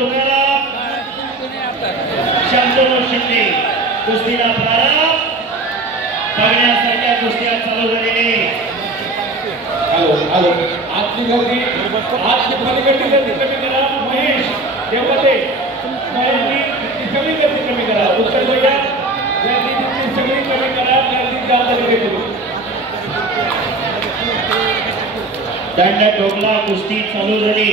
तुकाराम शंभू शिंदे कुस्तीला प्रारंभ बघण्यासारख्या कुस्त्या चालू झालेले आजची गर्दी आजची पलीकडची गर्दी कमी करा महेश देवते महेशनी सगळी गर्दी कमी करा उत्तर बघा गर्दी सगळी कमी करा गर्दी जास्त करू दंड ठोकला कुस्ती चालू झाली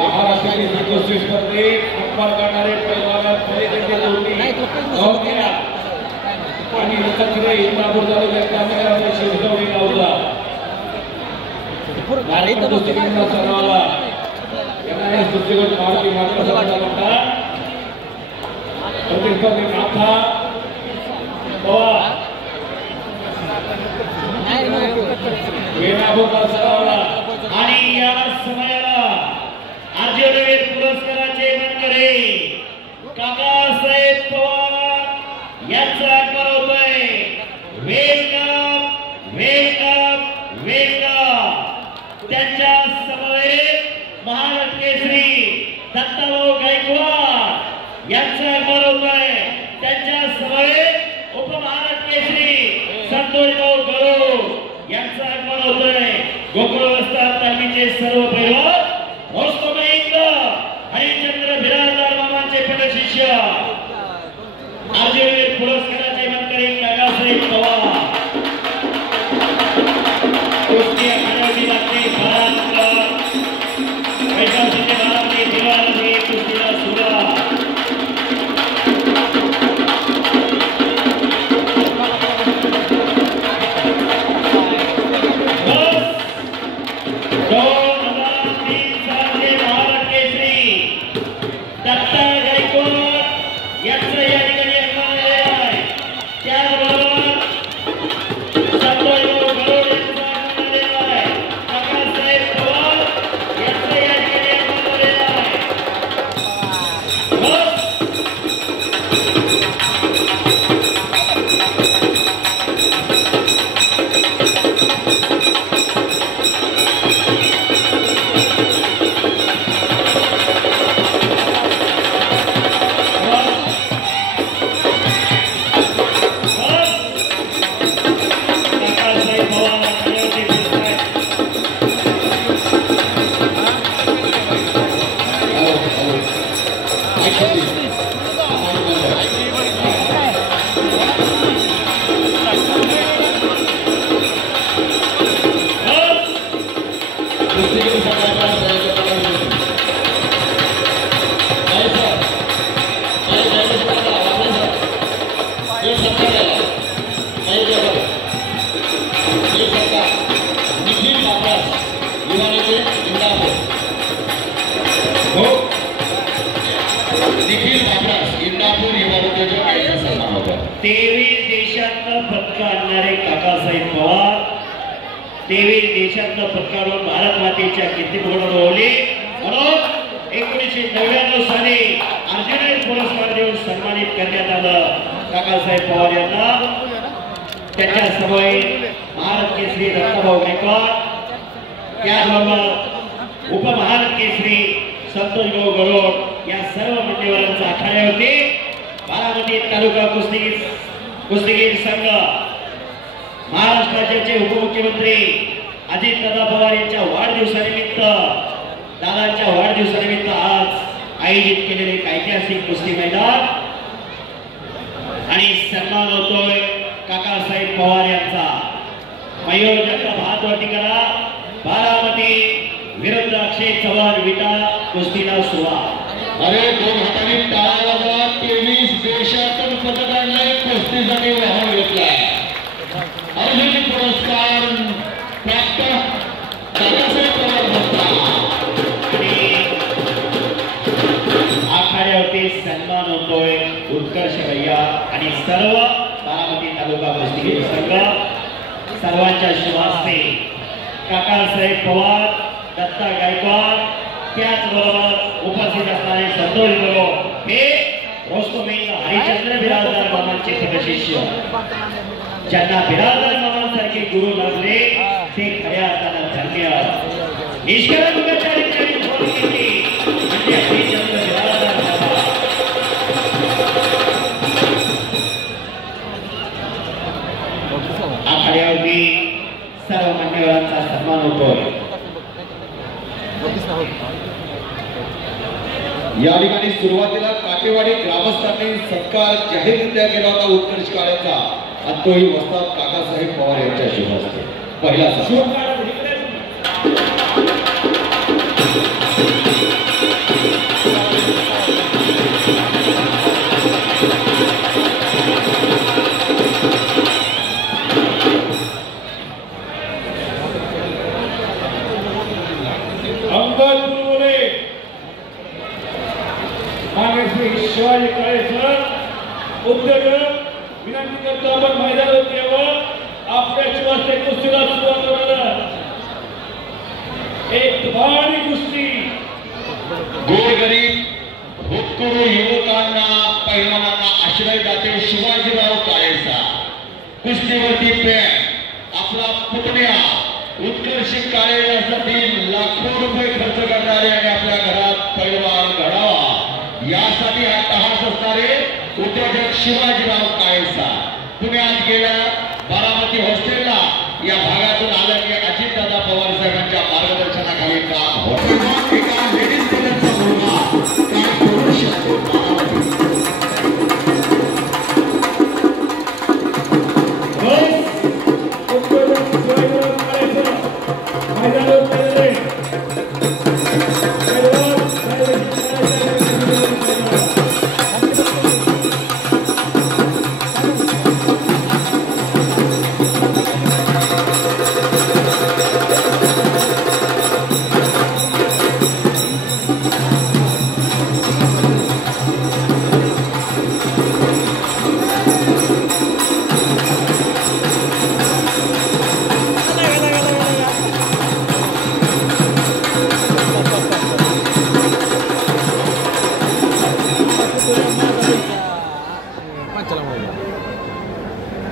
महाराष्ट्रातील कुस्ती स्पर्धेत अंपायर करणारे पैलवान पलीकडचे जोडी आणि चक्र इंदापूर तालुक्यात शिवजवळी गावला कुस्तीगीरांना सरावला यांना हे कुस्तीगीर मारुती मार्गदर्शनाचा म्हणतात प्रतिस्पर्धी नाथा पवार वेणापूरला सरावला आणि या समयाला अर्जुनवीर पुरस्काराचे मानकरी काकासाहेब पवार यांचा आगमन होतोय वेलकम वेलकम वेलकम त्यांच्या समवेत महाराष्ट्र केसरी दत्ताभाऊ गायकवाड यांचा आगमन होतोय त्यांच्या समवेत उपमहाराष्ट्र केसरी संतोषभाऊ गरुड यांचा आगमन होतोय गोकुळवस्था तालमीचे सर्व पैलवान हरिचंद्र बिराजदार मामांचे पदशिष्य अर्जुनवीर पुरस्काराचे मानकरी काकासाहेब पवार कुस्ती आखाड्यावरती लागते पैशाचे बारामती दिवाळी कुस्तीला सुरुवात देशातनं पत्कारून भारत मातेच्या कीर्तिपुरस्कार ओढले म्हणून 1999 साली अर्जुनवीर पुरस्कार देऊन सन्मानित करण्यात आलं काकासाहेब पवार यांना त्यांच्या समवेत महाराष्ट्र केसरी दत्ताभाऊ गायकवाड त्याचबरोबर उपमहाराष्ट्र केसरी संतोषभाऊ गरुड या सर्व मान्यवरांचा आखाड्यावरती बारामती तालुका कुस्तीगीर संघ महाराष्ट्राचे उपमुख्यमंत्री अजितदादा पवार यांच्या वाढदिवसानिमित्त दादांच्या वाढदिवसानिमित्त आज आयोजित केलेले एक ऐतिहासिक कुस्ती मैदान आणि सन्मान होतोय काकासाहेब पवार यांचा मयूर जगताप हात वरती करा बारामती विरुद्ध अक्षय चव्हाण विटा कुस्तीला सुरुवात अरे दोन हातांनी टाळ्या वाजवा 23 देशातून पदक आणले कुस्तीसाठी वाहन घेतलाय अर्जुन पुरस्कार प्राप्त काकासाहेब पवार आखाड्यावरती सन्मान होतोय उत्कर्ष भैया आणि सर्व बारामती तालुका कुस्तीगीर संघ सर्वांच्या शुभास्ते काकासाहेब पवार दत्ता गायकवाड त्याचबरोबर उपस्थित असणारे संतोष गरुड हे रोस्तमेंद्र हरिचंद्र बिराजदार मामांचे पदशिष्य ज्यांना बिराजदार मामांसारखे गुरु लागले ते इश्करा मुलाच्या ठिकाणी फोन केली म्हणजे आपली चंद्र जवाहरलाल झाला. आखाड्यावरती सर्व मान्यवरांचा सन्मान होतोय. या ठिकाणी सुरुवातीला काटेवाडी ग्रामस्थांनी सत्कार जाहीररित्या केला होता उत्कर्ष काळेचा आणि तोही वस्ताद काकासाहेब पवार यांच्या शुभ हस्ते पहिला सन्मान. शिवाजी काळे सर उद्योजक विनंती करतो आपण मैदानावर यावं. आपल्या शिवाजी कुस्तीला सुरुवात होणार. एक भारी कुस्ती गोरगरीब भूतपूर्व युवकांना पैलवानांना आश्रय दाते शिवाजीराव काळेचा कुस्तीवरती पॅट आपला पुतण्या उत्कर्ष काळे यासाठी लाखो रुपये खर्च करणारे आणि आपल्या घरात पैलवान घडावा यासाठी अट्टहास असणारे उद्योजक शिवाजीराव काळेचा पुण्यात गेल्या बारामती हॉस्टेलला या भागातून आदरणीय अजितदादा पवार साहेबांच्या मार्गदर्शनाखाली काम होतं. एका लेडीज टेलरचा मुलगा काय करू शकतो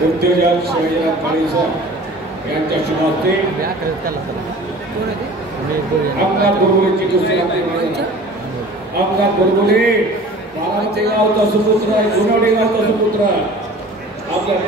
उद्योजक शिवाजीराव काळेचा यांच्या शुभ हस्ते आमदार बोरगुलेची कुस्ती आमदार बोरगुले बारामती गावचा सुपुत्र गुणवडे गावचा सुपुत्र आपल्या